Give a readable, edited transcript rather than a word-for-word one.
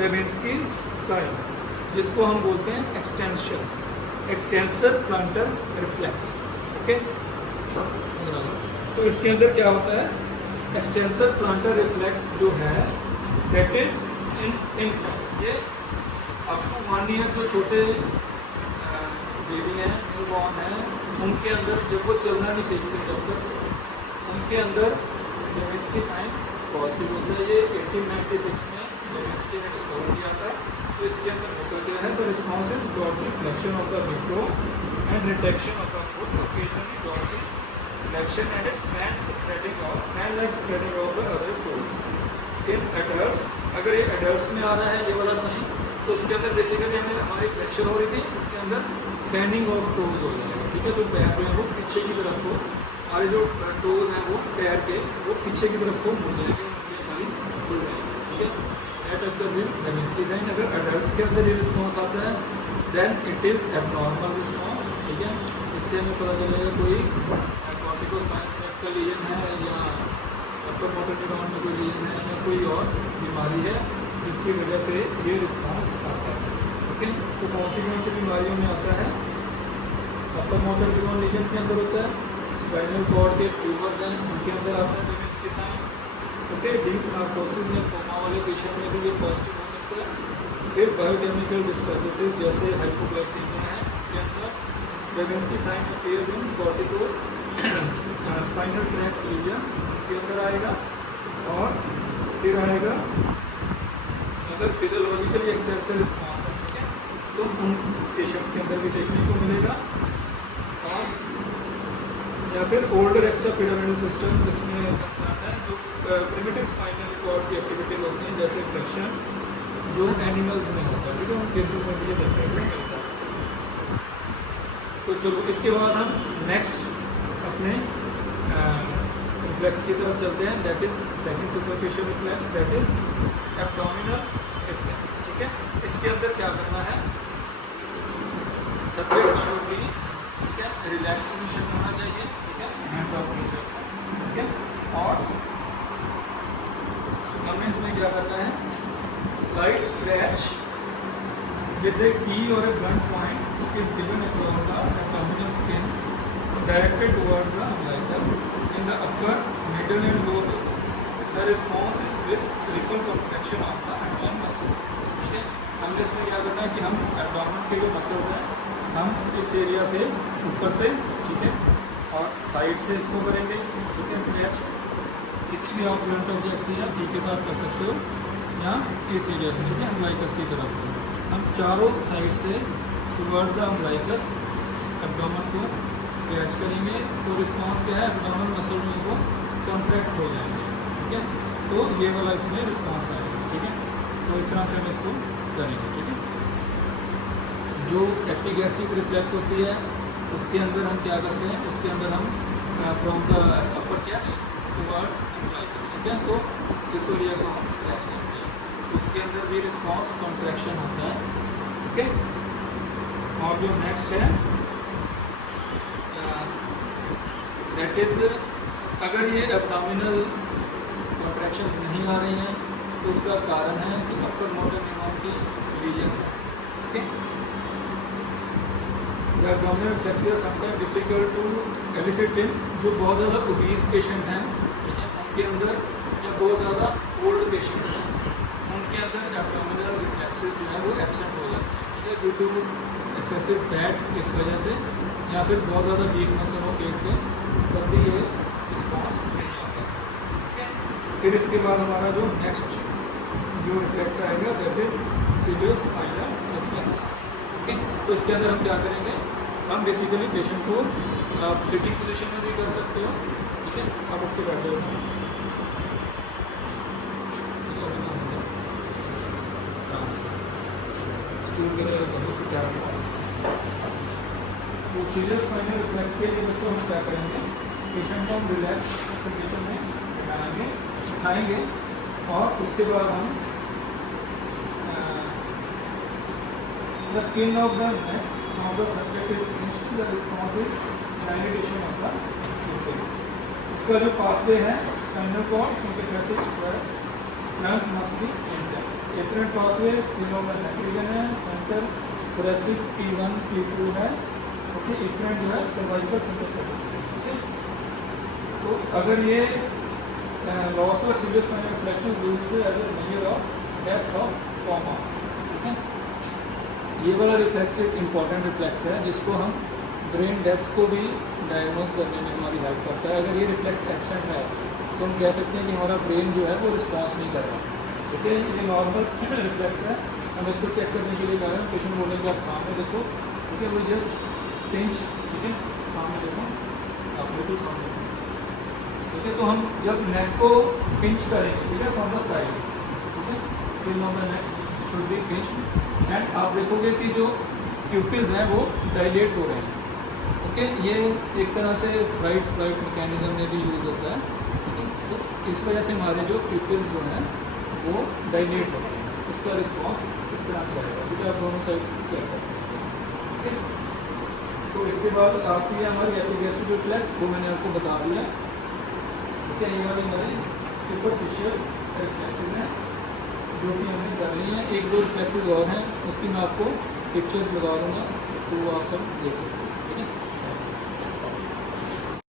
Babinski sign, जिसको हम बोलते हैं एक्सटेंसर प्लांटर रिफ्लेक्स। ओके, तो इसके अंदर क्या होता है, एक्सटेंसर प्लांटर रिफ्लेक्स जो है दैट इज इन इन्फेंट्स। ये आपको माननी है जो छोटे बेबी हैं, न्यूबॉर्न हैं, उनके अंदर जब वो चलना नहीं सीखते जब तक उनके अंदर बेबिंस्की साइन पॉजिटिव होता है। ये 1896 में बेबिंस्की ने डिस्कवर किया था। तो इसके अंदर होता क्या है, तो response is dorsal flexion of the window and retraction of the foot, occasionally dorsal flexion and fan like spreading of the other toes in adults. अगर ये एडल्ट्स में आ रहा है ये वाला साइन, तो उसके अंदर बेसिकली हमें हमारी फ्लेक्शन हो रही थी, उसके अंदर फैनिंग ऑफ टोज हो जाएगा। ठीक है, तो पैर जो है वो पीछे की तरफ को, हमारे जो टोज हैं वो पैर के वो पीछे की तरफ को मुड़ जाएंगे, ये सारी खुल जाएगी। ठीक है, that of the Babinski sign. अगर एडल्ट्स के अंदर ये रिस्पॉन्स आता है then it is abnormal response. ठीक है, इससे हमें पता चलेगा कोई कॉर्टिकोस्पाइनल का लीजन है या अपर मोटर न्यूरॉन में कोई लीजन है या कोई और बीमारी है जिसकी वजह से ये रिस्पॉन्स आता है। ओके, तो कौन सी बीमारियों में आता है, अपर मोटर न्यूरॉन लीजन के अंदर होता है, स्पाइनल कॉर्ड के ट्यूमर्स हैं उनके अंदर आता है Babinski sign. Okay, deep narcosis या कोमा वाले पेशेंट में भी ये पॉजिटिव हो सकता है। फिर बायोकेमिकल डिस्टर्बेंसेस जैसे हाइपोग्लाइसीमिया है, के अंदर Babinski sign appears in corticospinal tract lesions के अंदर आएगा। और फिर आएगा अगर फिजियोलॉजिकली एक्सटेंसिव रिस्पॉन्स है, ठीक है, तो उन पेशेंट्स के अंदर भी देखने को मिलेगा। और या फिर ओल्डर एक्स्ट्रा पिरामिडल सिस्टम जिसमें कंसर्न है, जो प्रिमिटिव स्पाइनल कॉर्ड की एक्टिविटी होती है जैसे फ्लेक्शन, जो एनिमल्स में होता है। ठीक है, उन केसेस में भी ये देखने को मिलता है। तो चलो इसके बाद हम नेक्स्ट अपने रिफ्लेक्स की तरफ चलते हैं, that is second superficial reflex, that is abdominal reflex. ठीक है, इसके अंदर क्या करना है, सब्जेक्ट शुड बी, ठीक है, रिलैक्स पोजीशन होना चाहिए। ठीक है, हैंड ऑफ पोजीशन। ठीक है, और हमें इसमें क्या करना है, light scratch with a key और a blunt point is given across the abdominal skin directed towards the umbilical in the upper, middle and lower bases. The response is with triple contraction of the abdomen muscles. ठीक है, हमने इसमें क्या करना है कि हम एब्डोमेन के जो मसल्स हैं हम इस एरिया से ऊपर से, ठीक है, और साइड से इसको करेंगे। ठीक है, स्क्रैच किसी भी आप ब्लंट ऑब्जेक्ट से या की के साथ कर सकते हो या इस एरिया से, ठीक है, अम्बलाइकस की तरफ हम चारों साइड से टुवर्ड्स द अम्बलाइकस एब्डोमेन को स्क्रैच करेंगे। तो रिस्पॉन्स क्या है, एब्डोमिनल मसल में वो कॉन्ट्रैक्ट हो जाएंगे। ठीक है, तो ये वाला इसमें रिस्पॉन्स आएगा। ठीक है, तो इस तरह से हम इसको करेंगे। ठीक है, जो एपिगैस्ट्रिक रिफ्लेक्स होती है उसके अंदर हम क्या करते हैं, उसके अंदर हम from the upper chest towards umbilicus, ठीक है, तो इस एरिया को हम स्क्रैच करते हैं, उसके अंदर भी रिस्पॉन्स कॉन्ट्रैक्शन होता है। ओके, और जो नेक्स्ट है दैट इज, अगर ये एब्डोमिनल कॉन्ट्रैक्शंस नहीं आ रही हैं तो उसका कारण है कि अपर मोटर न्यूरॉन की लीजन है। Okay, the abdominal reflex are sometimes difficult to elicit in, जो बहुत ज़्यादा ओबीज पेशेंट हैं, ठीक है, उनके अंदर, या बहुत ज़्यादा ओल्ड पेशेंट्स हैं उनके अंदर एब्डोमिनल रिफ्लेक्सेस जो है वो एब्सेंट हो जाते हैं। ठीक है, ड्यू टू एक्सेसिव फैट, इस वजह से, या फिर बहुत ज़्यादा वीक मसल हो पेट में, तब भी ये रिस्पॉन्स नहीं आता। ठीक है, फिर इसके बाद हमारा जो नेक्स्ट जो रिफ्लेक्स आएगा दैट इज सीलियोस्पाइनल रिफ्लेक्स। ओके, तो इसके अंदर हम क्या करेंगे, हम बेसिकली पेशेंट को आप सिटिंग पोजीशन में भी कर सकते हो। ठीक है, आप उठ के बैठे हो, स्टूल के लिए तो सीलियोस्पाइनल रिफ्लेक्स के लिए बच्चों हम क्या करेंगे, पेशेंट को हम रिलैक्स कंडीशन में बिठाएंगे, उठाएंगे, और उसके बाद हम the skin of the neck of the subject is finished, the response is dilatation of the tissue. इसका जो पाथवे है spinal cord sympathetic nerve must be intact, different pathway sclerotome region है, सेंटर थोरेसिक P1 P2 है, okay, efferent जो है cervical centre. ठीक है, तो अगर ये loss of serious spinal flexion used as a major of depth of trauma. ठीक है, ये वाला रिफ्लेक्स एक इम्पॉर्टेंट रिफ्लेक्स है जिसको हम ब्रेन डेप्थ को भी डायग्नोज करने में हमारी हेल्प करता है। अगर ये रिफ्लेक्स एब्सेंट है तो हम कह सकते हैं कि हमारा ब्रेन जो है वो रिस्पॉन्स नहीं कर रहा। ठीक है, ये नॉर्मल रिफ्लेक्स है, हम इसको चेक करने के लिए कह रहे हैं। पेशेंट बोलेंगे आप सामने देखो, ठीक है, वो जस्ट पिंच, ठीक है, सामने देखो, आप बिल्कुल सामने देखो। ठीक है, तो हम जब नेक को पिंच करेंगे, ठीक है, फ्रॉम द साइड, ठीक है, skin of the neck should be pinch and आप देखोगे कि जो प्यूपिल्स हैं वो डायलेट हो रहे हैं। ओके, ये एक तरह से फ्लाइट मैकेनिज्म में भी यूज होता है। ठीक है, तो इस वजह से हमारे जो प्यूपिल्स जो हैं वो डायलेट होते हैं, इसका रिस्पॉन्स इस तरह से आएगा। ठीक है, आप दोनों साइड से चेक कर सकते हैं। ठीक है, तो इसके बाद आती है हमारी एपिगेस्ट्रिक रिफ्लेक्स, वो मैंने आपको बता दिया। ठीक है, ये वाली हमारी सुपरफिशियल रिफ्लेक्सेस हैं जो कि हमें कर रही हैं। एक दो रिफ्लेक्सेस और हैं, उसकी मैं आपको पिक्चर्स लगा दूँगा तो वो आप सब देख सकते हैं।